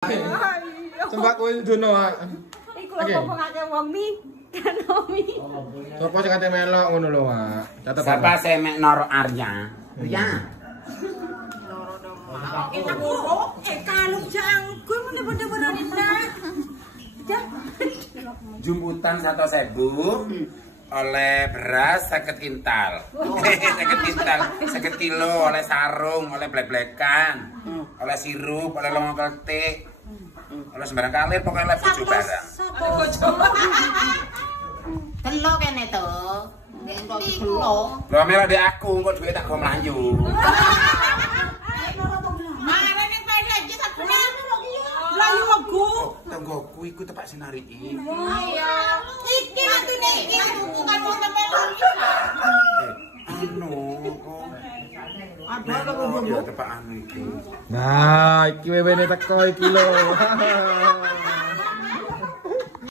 Sembah kowe dono ah. Iku lho ngomongake wong mi kan mi. Sopo sing ate melok ngono lho, Wak. Catet. Sapa semek Noro Arya? Ria. Kita buruk kalung jangkul mun bener-bener enak. Jumputan 1.000 oleh beras 50 kintal. 50 kintal, 50 kilo oleh sarung, oleh blek-blekan, oleh sirup, oleh longo ketik. Oleh sembarang kalir pokoknya oleh bojo barang. Telok kene to. Entuk telok. Lho mewah di aku kok duit tak go mlayu. Mare ning pene iki tak mlayu wego. Tanggoku iku tepak sinariki. Ayo. Iki watune iki tuku kan wong temen. Anu. Aduh kok Ya tepak anu iki. Nah, iki wewene teko iki lho.